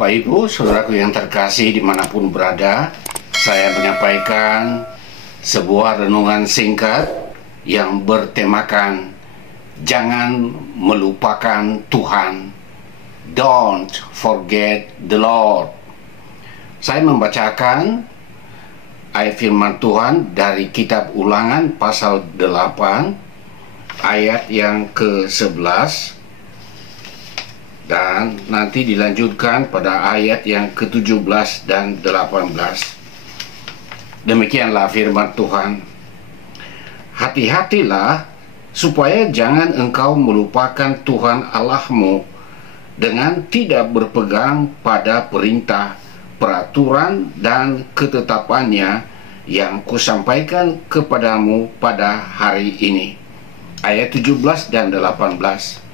Bapak Ibu, saudaraku yang terkasih dimanapun berada, saya menyampaikan sebuah renungan singkat yang bertemakan jangan melupakan Tuhan. Don't forget the Lord. Saya membacakan ayat firman Tuhan dari kitab Ulangan pasal 8 ayat yang ke-11 dan nanti dilanjutkan pada ayat yang ke-17 dan 18. Demikianlah firman Tuhan. Hati-hatilah supaya jangan engkau melupakan Tuhan Allahmu dengan tidak berpegang pada perintah, peraturan dan ketetapannya yang kusampaikan kepadamu pada hari ini. Ayat 17 dan 18.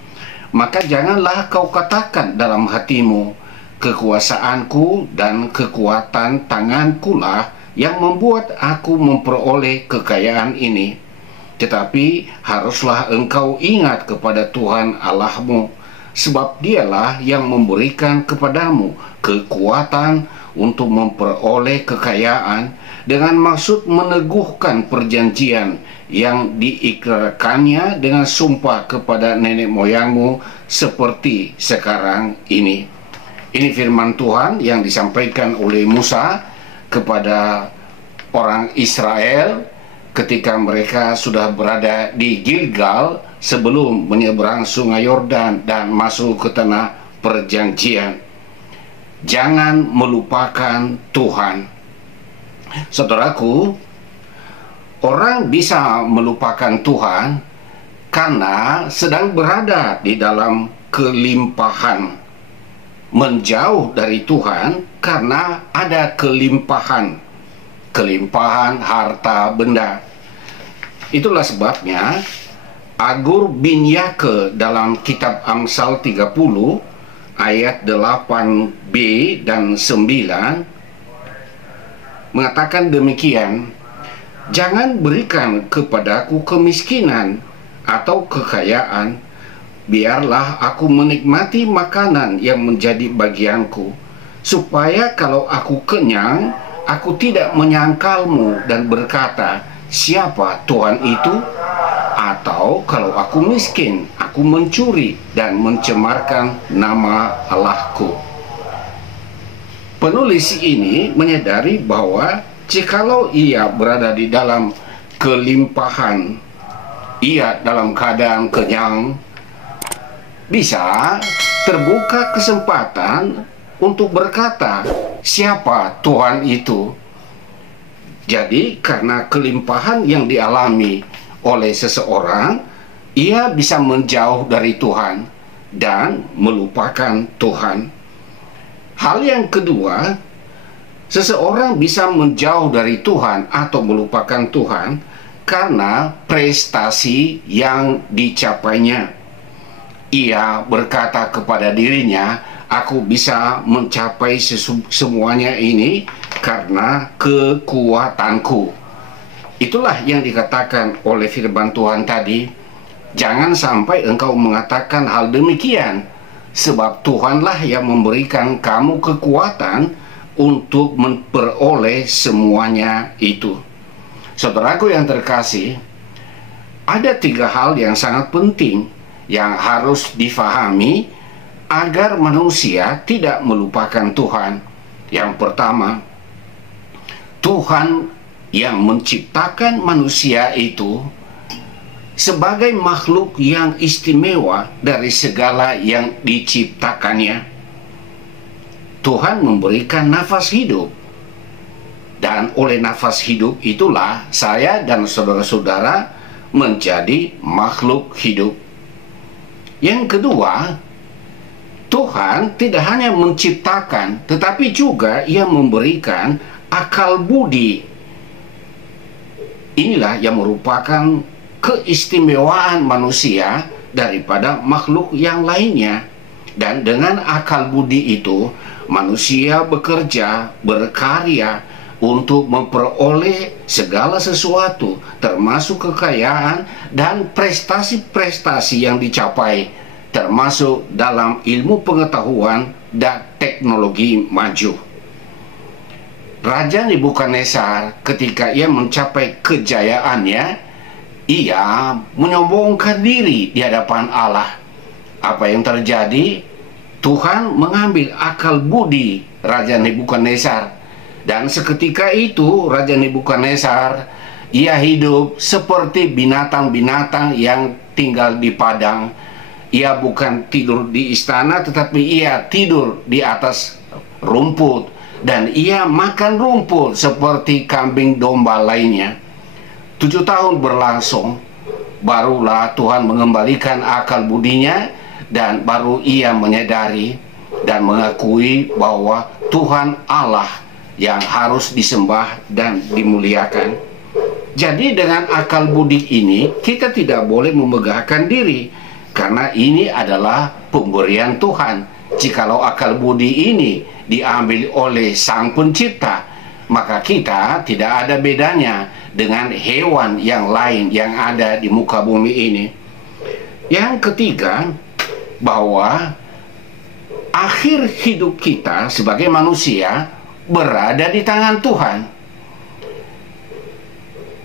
Maka janganlah kau katakan dalam hatimu, kekuasaanku dan kekuatan tangankulah yang membuat aku memperoleh kekayaan ini. Tetapi haruslah engkau ingat kepada Tuhan Allahmu, sebab dialah yang memberikan kepadamu kekuatan untuk memperoleh kekayaan dengan maksud meneguhkan perjanjian yang diikrarkannya dengan sumpah kepada nenek moyangmu seperti sekarang ini. Ini firman Tuhan yang disampaikan oleh Musa kepada orang Israel ketika mereka sudah berada di Gilgal sebelum menyeberang sungai Yordan dan masuk ke tanah perjanjian. Jangan melupakan Tuhan. Saudaraku, orang bisa melupakan Tuhan karena sedang berada di dalam kelimpahan. Menjauh dari Tuhan karena ada kelimpahan. Kelimpahan harta benda. Itulah sebabnya Agur bin Yake dalam kitab Amsal 30 ayat 8b dan 9 mengatakan demikian, jangan berikan kepadaku kemiskinan atau kekayaan, biarlah aku menikmati makanan yang menjadi bagianku, supaya kalau aku kenyang, aku tidak menyangkalmu dan berkata, siapa Tuhan itu? Atau kalau aku miskin, aku mencuri dan mencemarkan nama Allahku. Penulis ini menyadari bahwa jikalau ia berada di dalam kelimpahan, ia dalam keadaan kenyang, bisa terbuka kesempatan untuk berkata, siapa Tuhan itu? Jadi karena kelimpahan yang dialami oleh seseorang, ia bisa menjauh dari Tuhan dan melupakan Tuhan. Hal yang kedua, seseorang bisa menjauh dari Tuhan atau melupakan Tuhan karena prestasi yang dicapainya. Ia berkata kepada dirinya, aku bisa mencapai semuanya ini karena kekuatanku. Itulah yang dikatakan oleh firman Tuhan tadi. Jangan sampai engkau mengatakan hal demikian, sebab Tuhanlah yang memberikan kamu kekuatan untuk memperoleh semuanya itu. Saudaraku yang terkasih, ada 3 hal yang sangat penting yang harus difahami agar manusia tidak melupakan Tuhan. Yang pertama, Tuhan yang menciptakan manusia itu sebagai makhluk yang istimewa dari segala yang diciptakannya. Tuhan memberikan nafas hidup, dan oleh nafas hidup itulah saya dan saudara-saudara menjadi makhluk hidup. Yang kedua, Tuhan tidak hanya menciptakan, tetapi juga Ia memberikan akal budi. Inilah yang merupakan keistimewaan manusia daripada makhluk yang lainnya. Dan dengan akal budi itu, manusia bekerja, berkarya untuk memperoleh segala sesuatu, termasuk kekayaan dan prestasi-prestasi yang dicapai. termasuk dalam ilmu pengetahuan dan teknologi maju. Raja Nebukadnezar ketika ia mencapai kejayaannya, ia menyombongkan diri di hadapan Allah. Apa yang terjadi? Tuhan mengambil akal budi Raja Nebukadnezar, dan seketika itu Raja Nebukadnezar ia hidup seperti binatang-binatang yang tinggal di padang. Ia bukan tidur di istana, tetapi ia tidur di atas rumput, dan ia makan rumput seperti kambing domba lainnya. 7 tahun berlangsung, barulah Tuhan mengembalikan akal budinya, dan baru ia menyadari dan mengakui bahwa Tuhan Allah yang harus disembah dan dimuliakan. Jadi dengan akal budi ini kita tidak boleh memegahkan diri, karena ini adalah pemberian Tuhan. Jikalau akal budi ini diambil oleh Sang Pencipta, maka kita tidak ada bedanya dengan hewan yang lain yang ada di muka bumi ini. Yang ketiga, bahwa akhir hidup kita sebagai manusia berada di tangan Tuhan.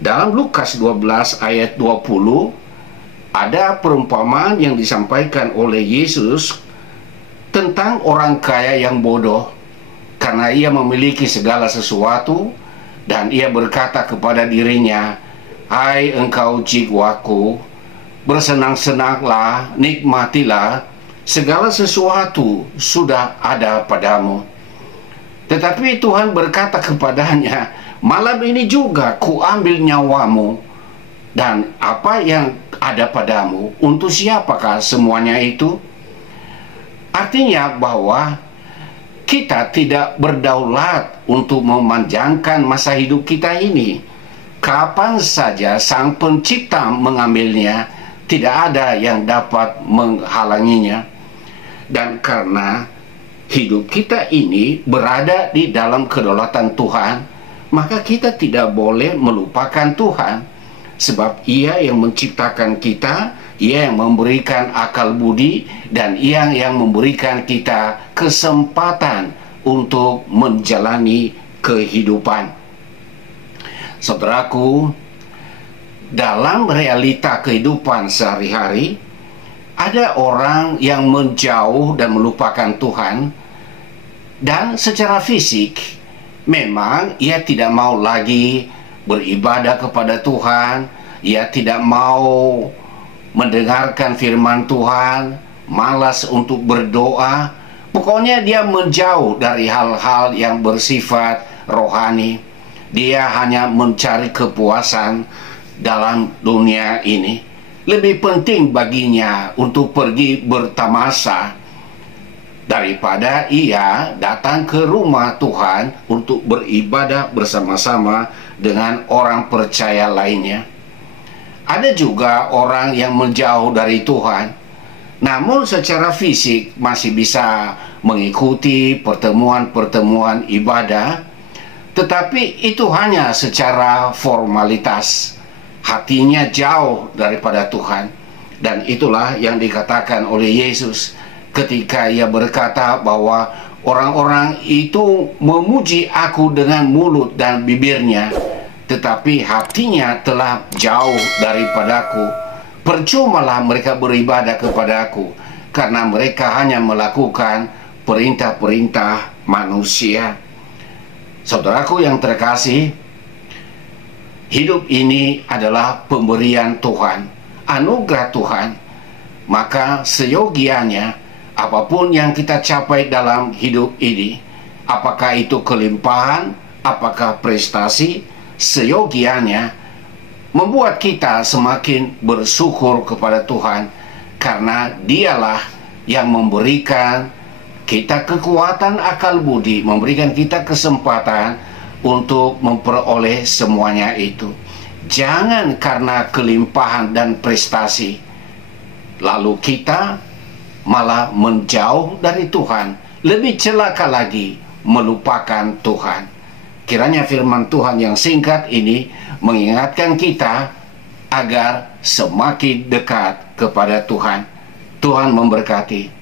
Dalam Lukas 12 ayat 20 ada perumpamaan yang disampaikan oleh Yesus tentang orang kaya yang bodoh, karena ia memiliki segala sesuatu, dan ia berkata kepada dirinya, "Hai engkau jiwaku, bersenang-senanglah, nikmatilah, segala sesuatu sudah ada padamu." Tetapi Tuhan berkata kepadanya, "Malam ini juga kuambil nyawamu, dan apa yang ada padamu, untuk siapakah semuanya itu?" Artinya bahwa kita tidak berdaulat untuk memanjangkan masa hidup kita ini. Kapan saja Sang Pencipta mengambilnya, tidak ada yang dapat menghalanginya. Dan karena hidup kita ini berada di dalam kedaulatan Tuhan, maka kita tidak boleh melupakan Tuhan. Sebab Ia yang menciptakan kita, Ia yang memberikan akal budi, dan Ia yang memberikan kita kesempatan untuk menjalani kehidupan. Saudaraku, dalam realita kehidupan sehari-hari, ada orang yang menjauh dan melupakan Tuhan, dan secara fisik memang ia tidak mau lagi beribadah kepada Tuhan, ia tidak mau mendengarkan firman Tuhan, malas untuk berdoa. Pokoknya dia menjauh dari hal-hal yang bersifat rohani. Dia hanya mencari kepuasan dalam dunia ini. Lebih penting baginya untuk pergi bertamasa daripada ia datang ke rumah Tuhan untuk beribadah bersama-sama dengan orang percaya lainnya. Ada juga orang yang menjauh dari Tuhan, namun secara fisik masih bisa mengikuti pertemuan-pertemuan ibadah, tetapi itu hanya secara formalitas. Hatinya jauh daripada Tuhan. Dan itulah yang dikatakan oleh Yesus ketika ia berkata bahwa orang-orang itu memuji aku dengan mulut dan bibirnya, tetapi hatinya telah jauh daripadaku. Percumalah mereka beribadah kepadaku, karena mereka hanya melakukan perintah-perintah manusia. Saudaraku yang terkasih, hidup ini adalah pemberian Tuhan, anugerah Tuhan. Maka seyogianya apapun yang kita capai dalam hidup ini, apakah itu kelimpahan, apakah prestasi, seyogianya membuat kita semakin bersyukur kepada Tuhan, karena Dialah yang memberikan kita kekuatan akal budi, memberikan kita kesempatan untuk memperoleh semuanya itu. Jangan karena kelimpahan dan prestasi lalu kita malah menjauh dari Tuhan. Lebih celaka lagi melupakan Tuhan. Kiranya firman Tuhan yang singkat ini mengingatkan kita agar semakin dekat kepada Tuhan. Tuhan memberkati.